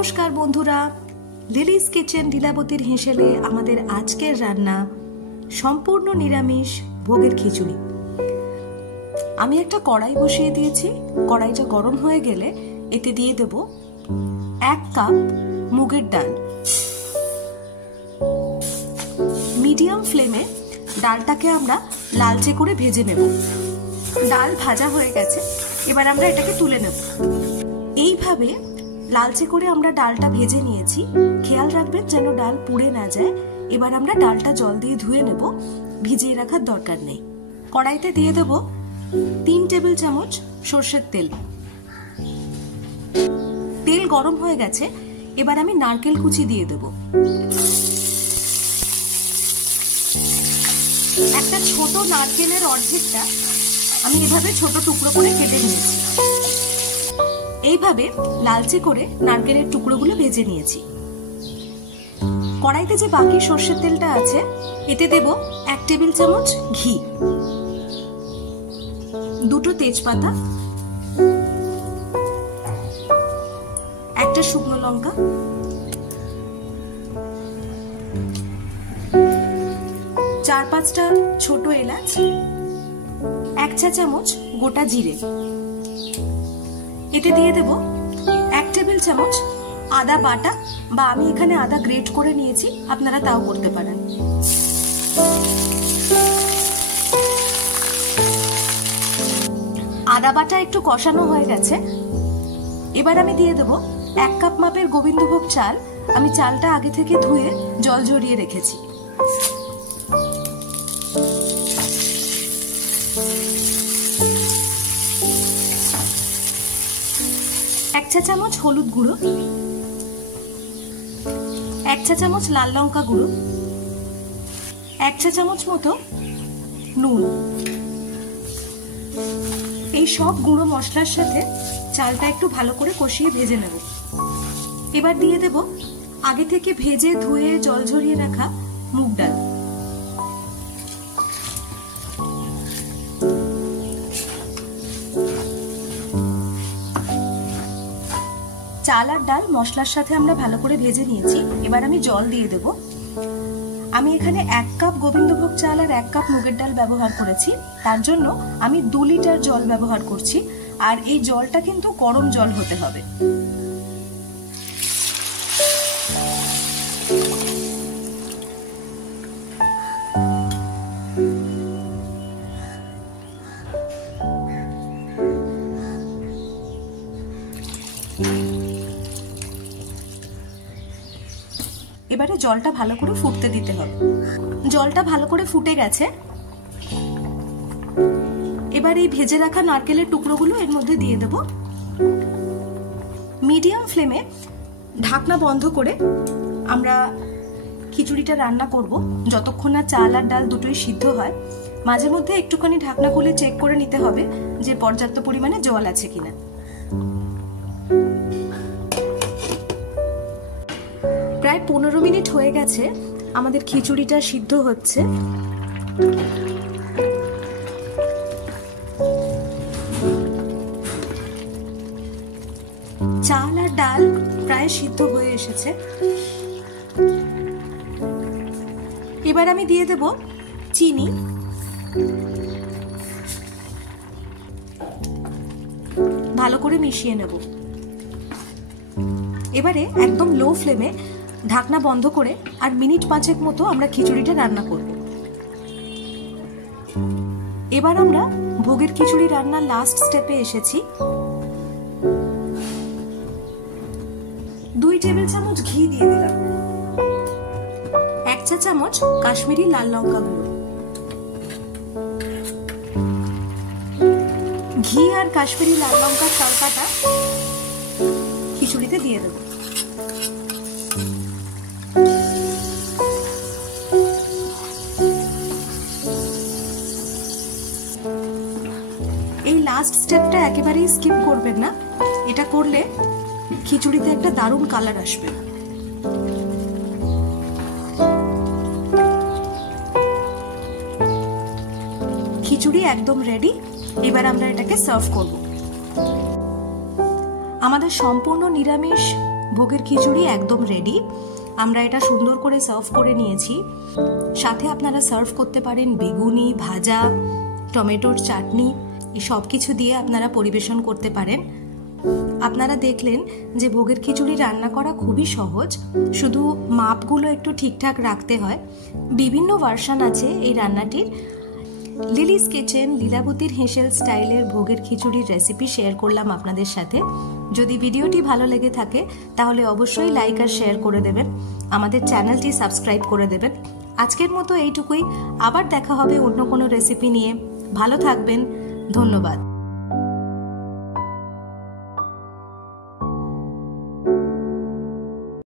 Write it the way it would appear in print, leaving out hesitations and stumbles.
নমস্কার বন্ধুরা, Lily's kitchen লীলাবতীর হেঁসেলে আমাদের আজকের রান্না সম্পূর্ণ নিরামিষ ভোগের খিচুড়ি। আমি একটা কড়াই বসিয়ে দিয়েছি। কড়াইটা গরম হয়ে গেলে এতে দিয়ে দেব 1 কাপ মুগের ডাল। মিডিয়াম ফ্লেমে ডালটাকে আমরা লালচে করে ভেজে নেব। ডাল ভাজা হয়ে গেছে, এবার আমরা এটাকে তুলে নেব। এইভাবে লালচে করে আমরা ডালটা ভেজে নিয়েছি। খেয়াল রাখবেন যেন ডাল পুড়ে না যায়। এবার আমরা ডালটা জল দিয়ে ধুয়ে নেব, ভিজিয়ে রাখার দরকার নেই। কড়াইতে দিয়ে দেব 3 টেবিল চামচ সর্ষের তেল। তেল গরম হয়ে গেছে, এবার আমি নারকেল কুচি দিয়ে দেব। একটা ছোট নারকেলের অর্ধেকটা আমি এভাবে ছোট টুকরো করে কেটে নিয়েছি। এইভাবে লালচে করে নারকেলের টুকরোগুলো ভেজে নিয়েছি। কড়াইতে যে বাকি সর্ষের তেলটা আছে এতে দেব 1 টেবিল চামচ ঘি, 2টো তেজপাতা, 1টা শুকনো লঙ্কা, 4-5টা ছোট এলাচ, 1 চা চামচ গোটা জিরে। এতে দিয়ে দেব 1 টেবিল চামচ আদা বাটা, বা আমি এখানে আদা গ্রেট করে নিয়েছি, আপনারা তাও করতে পারেন। আদা বাটা একটু কষানো হয়ে গেছে, এবার আমি দিয়ে দেব 1 কাপ মাপের গোবিন্দভোগ চাল। আমি চালটা আগে থেকে ধুয়ে জল ঝরিয়ে রেখেছি। এক চা চামচ হলুদ গুঁড়ো, 1 চা চামচ লাল লঙ্কা গুঁড়ো, 1 চা চামচ মতো নুন। এই সব গুঁড়ো মশলার সাথে চালটা একটু ভালো করে কষিয়ে ভেজে নেব। এবার দিয়ে দেব আগে থেকে ভেজে ধুয়ে জল ঝরিয়ে রাখা মুগ ডাল। চাল আর ডাল মশলার সাথে আমরা ভালো করে ভেজে নিয়েছি। এবার আমি জল দিয়ে দেব। আমি এখানে 1 কাপ গোবিন্দভোগ চাল আর 1 কাপ মুগের ডাল ব্যবহার করেছি, তার জন্য আমি 2 লিটার জল ব্যবহার করছি। আর এই জলটা কিন্তু গরম জল হতে হবে। এবারে জলটা ভালো করে ফুটতে দিতে হবে। জলটা ভালো করে ফুটে গেছে, এবার এই ভেজে রাখা নারকেলের টুকরোগুলো এর মধ্যে দিয়ে দেব। মিডিয়াম ফ্লেমে ঢাকনা বন্ধ করে আমরা খিচুড়িটা রান্না করব যতক্ষণ না চাল আর ডাল দুটোই সিদ্ধ হয়। মাঝে মধ্যে একটুখানি ঢাকনা খুলে চেক করে নিতে হবে যে পর্যাপ্ত পরিমাণে জল আছে কিনা। প্রায় 15 মিনিট হয়ে গেছে, আমাদের খিচুড়িটা সিদ্ধ হচ্ছে। চাল আর ডাল প্রায় সিদ্ধ হয়ে এসেছে। এবার আমি দিয়ে দেব চিনি, ভালো করে মিশিয়ে নেব। এবারে একদম লো ফ্লেমে ঢাকনা বন্ধ করে আর মিনিট 5 মতো আমরা খিচুড়িটা রান্না করব। এবার আমরা ভোগের খিচুড়ি রান্নার লাস্ট স্টেপে এসেছি। 2 টেবিল চামচ ঘি দিয়ে দিলাম, 1 চা চামচ কাশ্মীরি লাল লঙ্কা গুঁড়ো। ঘি আর কাশ্মীরি লাল লঙ্কার তড়কাটা খিচুড়িতে দিয়ে দেব। এই লাস্ট স্টেপটা একেবারেই স্কিপ করবেন না, এটা করলে খিচুড়িতে একটা দারুণ কালার আসবে। খিচুড়ি একদম রেডি। এবার আমরা এটাকে সার্ভ করব। আমাদের সম্পূর্ণ নিরামিষ ভোগের খিচুড়ি একদম রেডি। আমরা এটা সুন্দর করে সার্ভ করে নিয়েছি। সাথে আপনারা সার্ভ করতে পারেন বেগুনি, ভাজা, টমেটোর চাটনি, এই সব কিছু দিয়ে আপনারা পরিবেশন করতে পারেন। আপনারা দেখলেন যে ভোগের খিচুড়ি রান্না করা খুবই সহজ, শুধু মাপগুলো একটু ঠিকঠাক রাখতে হয়। বিভিন্ন ভার্সন আছে এই রান্নাটির। লিলিস কিচেন, লীলাবতীর হেঁসেল স্টাইলের ভোগের খিচুড়ির রেসিপি শেয়ার করলাম আপনাদের সাথে। যদি ভিডিওটি ভালো লেগে থাকে তাহলে অবশ্যই লাইক আর শেয়ার করে দেবেন, আমাদের চ্যানেলটি সাবস্ক্রাইব করে দেবেন। আজকের মতো এইটুকুই, আবার দেখা হবে অন্য কোনো রেসিপি নিয়ে। ভালো থাকবেন, ধন্যবাদ।